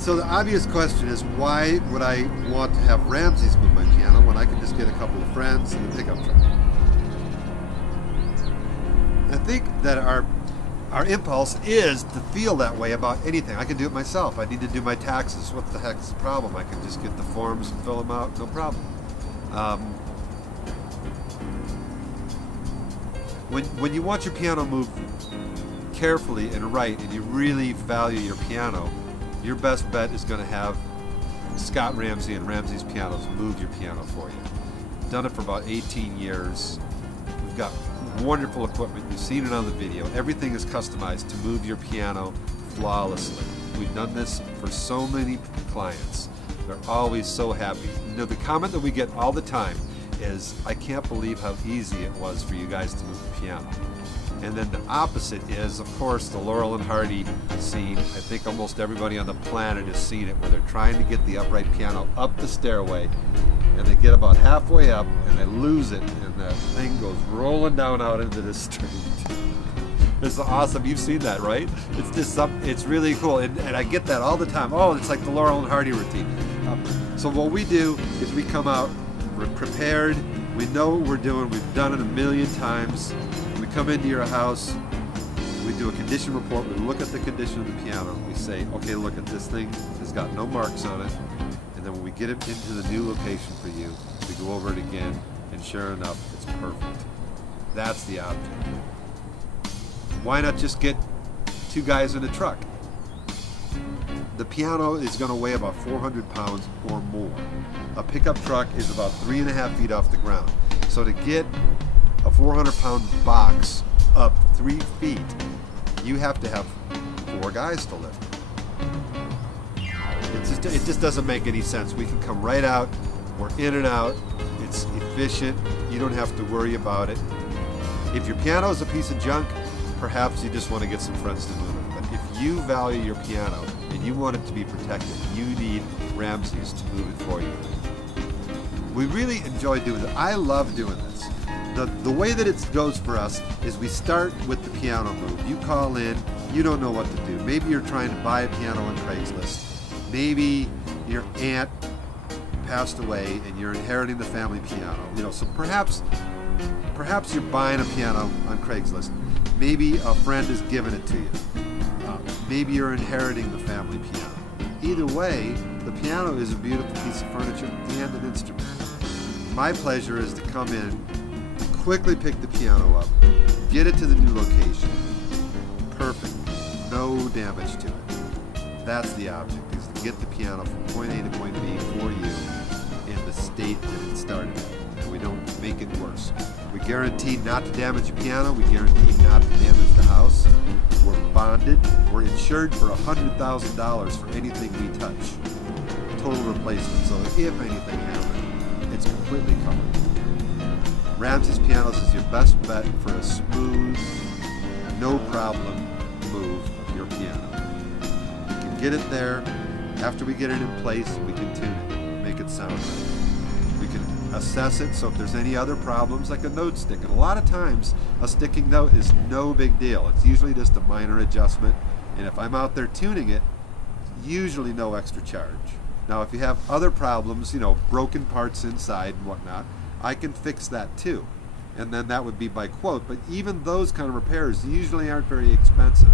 So the obvious question is, why would I want to have Ramses move my piano when I can just get a couple of friends and a pickup truck? I think that our impulse is to feel that way about anything. I can do it myself. I need to do my taxes. What the heck is the problem? I can just get the forms and fill them out, no problem. When you want your piano moved carefully and right, and you really value your piano, your best bet is going to have Scott Ramsey and Ramsey's Pianos move your piano for you. Done it for about 18 years. We've got wonderful equipment. You've seen it on the video. Everything is customized to move your piano flawlessly. We've done this for so many clients. They're always so happy. You know, the comment that we get all the time is, I can't believe how easy it was for you guys to move the piano. And then the opposite is, of course, the Laurel and Hardy scene. I think almost everybody on the planet has seen it, where they're trying to get the upright piano up the stairway, and they get about halfway up, and they lose it, and that thing goes rolling down out into the street. It's awesome. You've seen that, right? It's just it's really cool, and I get that all the time. Oh, it's like the Laurel and Hardy routine. So what we do is we come out, we're prepared, we know what we're doing, we've done it a million times. We come into your house, we do a condition report, we look at the condition of the piano, we say, okay, look at this thing, it's got no marks on it, and then when we get it into the new location for you, we go over it again, and sure enough, it's perfect. That's the object. Why not just get two guys in a truck? The piano is going to weigh about 400 pounds or more. A pickup truck is about 3.5 feet off the ground. So to get a 400-pound box up 3 feet, you have to have 4 guys to lift it. It just doesn't make any sense. We can come right out, we're in and out, it's efficient, you don't have to worry about it. If your piano is a piece of junk, perhaps you just want to get some friends to move it. But if you value your piano and you want it to be protected, you need Ramses to move it for you. We really enjoy doing it. I love doing this. The way that it goes for us is we start with the piano move. You call in, you don't know what to do. Maybe you're trying to buy a piano on Craigslist. Maybe your aunt passed away and you're inheriting the family piano. You know, so perhaps you're buying a piano on Craigslist. Maybe a friend has given it to you. Maybe you're inheriting the family piano. Either way, the piano is a beautiful piece of furniture and an instrument. My pleasure is to come in, quickly pick the piano up, get it to the new location. Perfect. No damage to it. That's the object, is to get the piano from point A to point B for you in the state that it started in, and we don't make it worse. We guarantee not to damage the piano. We guarantee not to damage the house. We're bonded. We're insured for $100,000 for anything we touch. Total replacement. So if anything happened, it's completely covered. Ramsey's Pianos is your best bet for a smooth, no problem move of your piano. We can get it there. After we get it in place, we can tune it, make it sound right. We can assess it, so if there's any other problems, like a note stick. And a lot of times, a sticking note is no big deal. It's usually just a minor adjustment. And if I'm out there tuning it, usually no extra charge. Now, if you have other problems, you know, broken parts inside and whatnot, I can fix that too. And then that would be by quote. But even those kind of repairs usually aren't very expensive.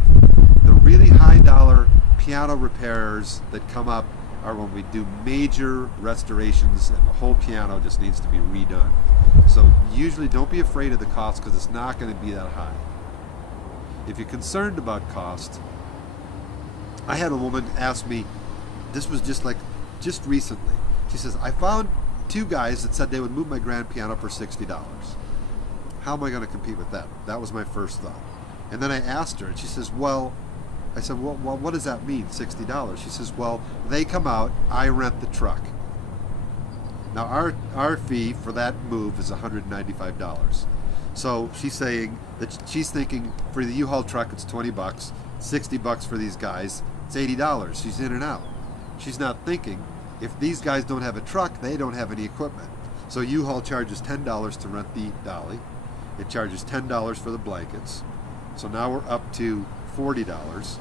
The really high dollar piano repairs that come up are when we do major restorations and the whole piano just needs to be redone. So usually don't be afraid of the cost, because it's not going to be that high. If you're concerned about cost, I had a woman ask me, this was just recently, she says, I found 2 guys that said they would move my grand piano for $60. How am I going to compete with that? That was my first thought. And then I asked her, and she says, I said, well, what does that mean, $60? She says, well, they come out, I rent the truck. Now, our fee for that move is $195. So she's saying that she's thinking for the U-Haul truck, it's $20, $60 for these guys, it's $80. She's in and out. She's not thinking, if these guys don't have a truck, they don't have any equipment. So U-Haul charges $10 to rent the dolly. It charges $10 for the blankets. So now we're up to $40.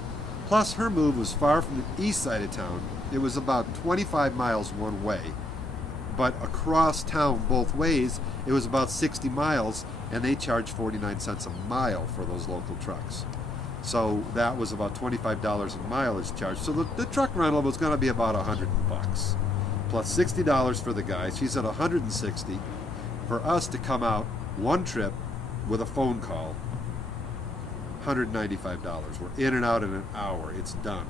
Plus, her move was far from the east side of town. It was about 25 miles one way, but across town both ways, it was about 60 miles, and they charge 49 cents a mile for those local trucks. So that was about $25 in mileage charge. So the truck rental was going to be about $100 plus $60 for the guy. She's at $160 for us to come out one trip with a phone call. $195. We're in and out in an hour. It's done.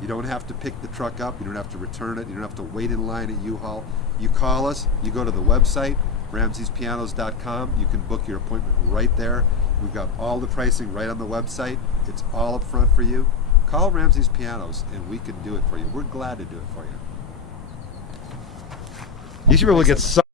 You don't have to pick the truck up. You don't have to return it. You don't have to wait in line at U-Haul. You call us. You go to the website, Ramsey'sPianos.com. You can book your appointment right there. We've got all the pricing right on the website. It's all up front for you. Call Ramsey's Pianos and we can do it for you. We're glad to do it for you. You should be able to get